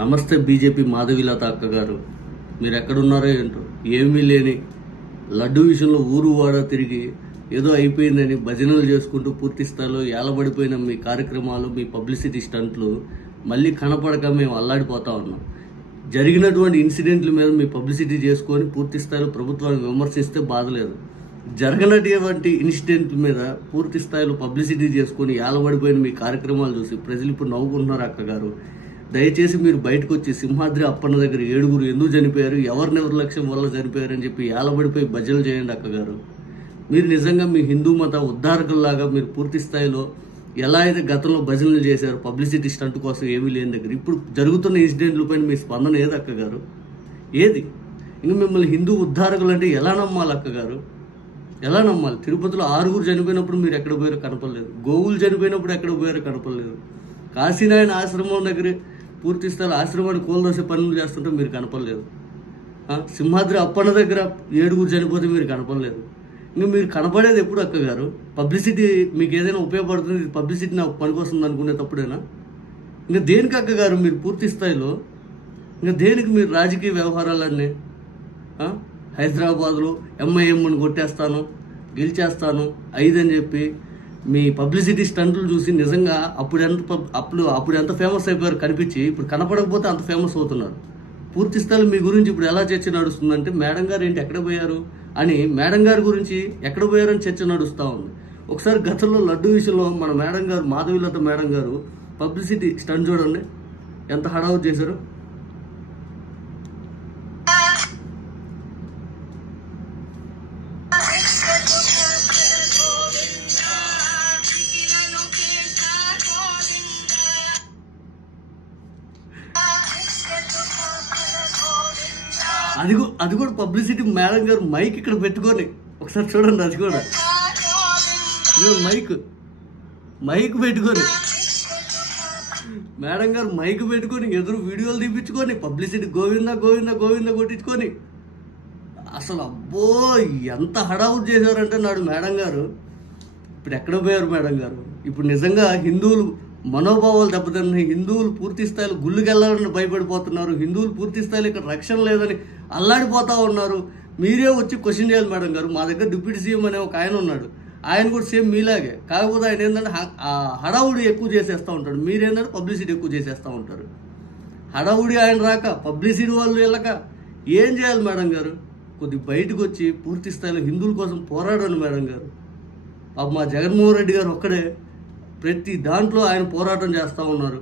నమస్తే బీజేపీ మాధవీలత అక్క గారు, మీరు ఎక్కడున్నారో ఏంటో. ఏమీ లేని లడ్డు విషయంలో ఊరు వాడ తిరిగి ఏదో అయిపోయిందని భజనలు చేసుకుంటూ పూర్తి స్థాయిలో ఏలబడిపోయిన మీ కార్యక్రమాలు, మీ పబ్లిసిటీ స్టంట్లు మళ్ళీ కనపడక మేము అల్లాడిపోతా ఉన్నాం. జరిగినటువంటి ఇన్సిడెంట్ల మీద మీ పబ్లిసిటీ చేసుకొని పూర్తి స్థాయిలో ప్రభుత్వాన్ని విమర్శిస్తే బాధలేదు. జరగనటువంటి ఇన్సిడెంట్ల మీద పూర్తి స్థాయిలో పబ్లిసిటీ చేసుకొని ఏలబడిపోయిన మీ కార్యక్రమాలు చూసి ప్రజలు ఇప్పుడు నవ్వుకుంటున్నారు. అక్కగారు, దయచేసి మీరు బయటకు వచ్చి సింహాద్రి అప్పన్న దగ్గర 7 ఎందుకు చనిపోయారు, ఎవరి నిర్లక్ష్యం వల్ల చనిపోయారు అని చెప్పి ఏలబడిపోయి భజనలు చేయండి. అక్కగారు, మీరు నిజంగా మీ హిందూ మత ఉద్ధారకుల్లాగా మీరు పూర్తి స్థాయిలో ఎలా అయితే గతంలో భజనలు చేశారు పబ్లిసిటీ స్టంట్ కోసం ఏమీ లేని దగ్గర ఇప్పుడు జరుగుతున్న ఇన్సిడెంట్లపైన మీ స్పందన ఏది అక్కగారు? ఏది? ఇంక మిమ్మల్ని హిందూ ఉద్ధారకులు అంటే ఎలా నమ్మాలి అక్కగారు? ఎలా నమ్మాలి? తిరుపతిలో 6 చనిపోయినప్పుడు మీరు ఎక్కడ పోయారో కనపడలేదు. గోవులు చనిపోయినప్పుడు ఎక్కడ పోయారో కనపడలేదు. కాశీనాయన ఆశ్రమం దగ్గర పూర్తి స్థాయిలో ఆశ్రమాన్ని కూలదోసే పనులు చేస్తుంటే మీరు కనపడలేదు. సింహాద్రి అప్పన్న దగ్గర 7 చనిపోతే మీరు కనపడలేదు. ఇంకా మీరు కనపడేది ఎప్పుడు అక్కగారు? పబ్లిసిటీ మీకు ఏదైనా ఉపయోగపడుతుంది, పబ్లిసిటీ నాకు పనికొస్తుంది అనుకునే తప్పుడేనా? ఇంకా దేనికి అక్కగారు మీరు పూర్తి స్థాయిలో? ఇంకా దేనికి మీరు రాజకీయ వ్యవహారాలన్నీ? హైదరాబాద్లో ఎంఐఎంని కొట్టేస్తాను, గెలిచేస్తాను 5 అని చెప్పి మీ పబ్లిసిటీ స్టంట్లు చూసి నిజంగా అప్పుడు ఎంత ఫేమస్ అయిపోయారు కనిపించి ఇప్పుడు కనపడకపోతే అంత ఫేమస్ అవుతున్నారు. పూర్తి స్థాయిలో మీ గురించి ఇప్పుడు ఎలా చర్చ నడుస్తుందంటే మేడం గారు ఏంటి ఎక్కడ పోయారు అని, మేడం గారి గురించి ఎక్కడ పోయారని చర్చ నడుస్తూ ఉంది. ఒకసారి గతంలో లడ్డు విషయంలో మన మేడం గారు, మాధవీలత మేడం గారు పబ్లిసిటీ స్టంట్ చూడండి ఎంత హడావుడి చేశారు. అది కూడా పబ్లిసిటీ మేడం గారు మైక్ ఇక్కడ పెట్టుకొని ఒకసారి చూడండి. అది కూడా మైక్ పెట్టుకొని మేడం గారు మైక్ పెట్టుకొని ఎదురు వీడియోలు తీపించుకొని పబ్లిసిటీ గోవిందా గోవిందా గోవిందా కొట్టించుకొని అసలు అబ్బో ఎంత హడావుడి చేశారంటే నాడు మేడం గారు. ఇప్పుడు ఎక్కడ పోయారు మేడం గారు? ఇప్పుడు నిజంగా హిందువులు మనోభావాలు దెబ్బతిన్నాయి. హిందువులు పూర్తి స్థాయిలో గుళ్ళకి వెళ్ళాలని భయపడిపోతున్నారు. హిందువులు పూర్తి స్థాయిలో ఇక్కడ రక్షణ లేదని అల్లాడిపోతా ఉన్నారు. మీరే వచ్చి క్వశ్చన్ చేయాలి మేడం గారు. మా దగ్గర డిప్యూటీ సీఎం అనే ఒక ఆయన ఉన్నాడు, ఆయన కూడా సేమ్ మీలాగే. కాకపోతే ఆయన ఏంటంటే హడావుడి ఎక్కువ చేసేస్తూ ఉంటాడు, మీరేంటంటే పబ్లిసిటీ ఎక్కువ చేసేస్తూ ఉంటారు. హడావుడి ఆయన రాక, పబ్లిసిటీ వాళ్ళు వెళ్ళక ఏం చేయాలి మేడం గారు? కొద్ది బయటకు వచ్చి పూర్తి స్థాయిలో హిందువుల కోసం పోరాడండి మేడం గారు. మా జగన్మోహన్ రెడ్డి గారు ఒక్కడే ప్రతి దాంట్లో ఆయన పోరాటం చేస్తూ ఉన్నారు.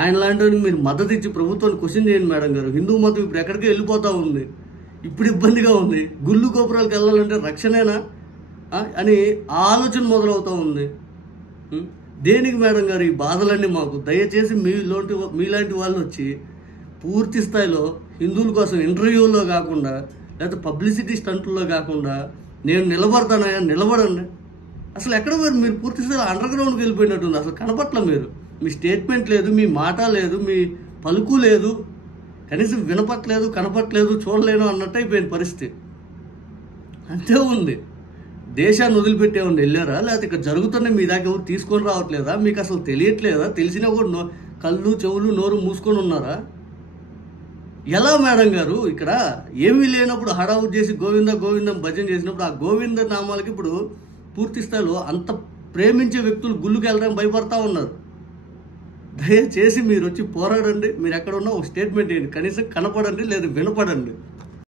ఆయన లాంటి మీరు మద్దతు ఇచ్చి ప్రభుత్వాన్ని క్వశ్చన్ చేయండి మేడం గారు. హిందూ మతం ఇప్పుడు ఎక్కడికి వెళ్ళిపోతూ ఉంది, ఇప్పుడు ఇబ్బందిగా ఉంది. గుళ్ళు గోపురాలకు వెళ్ళాలంటే రక్షణేనా అని ఆలోచన మొదలవుతూ ఉంది. దేనికి మేడం గారు ఈ బాధలన్నీ మాకు? దయచేసి మీలాంటి వాళ్ళు వచ్చి పూర్తి స్థాయిలో హిందువుల కోసం ఇంటర్వ్యూల్లో కాకుండా, లేకపోతే పబ్లిసిటీ స్టంట్లో కాకుండా నేను నిలబడతానయా, నిలబడండి. అసలు ఎక్కడ మీరు పూర్తి స్థాయిలో అండర్ గ్రౌండ్కి వెళ్ళిపోయినట్టుంది. అసలు కనపట్ల మీరు, మీ స్టేట్మెంట్ లేదు, మీ మాట లేదు, మీ పలుకు లేదు, కనీసం వినపట్లేదు, కనపట్లేదు, చూడలేను అన్నట్టు అయిపోయింది పరిస్థితి. అంతే ఉంది. దేశాన్ని వదిలిపెట్టే ఉంది వెళ్ళారా? లేకపోతే ఇక్కడ జరుగుతున్న మీ దాకా ఎవరు తీసుకొని రావట్లేదా? మీకు అసలు తెలియట్లేదా? తెలిసినా కూడా కళ్ళు చెవులు నోరు మూసుకొని ఉన్నారా? ఎలా మేడం గారు? ఇక్కడ ఏమీ లేనప్పుడు హడావుడి చేసి గోవింద గోవిందం భజన చేసినప్పుడు ఆ గోవింద నామాలకి ఇప్పుడు పూర్తి స్థాయిలో అంత ప్రేమించే వ్యక్తులు గుళ్ళుకి వెళ్ళడానికి భయపడతా ఉన్నారు. దయచేసి మీరు వచ్చి పోరాడండి. మీరు ఎక్కడ ఉన్నా ఒక స్టేట్మెంట్ వేయండి, కనీసం కనపడండి, లేదా వినపడండి.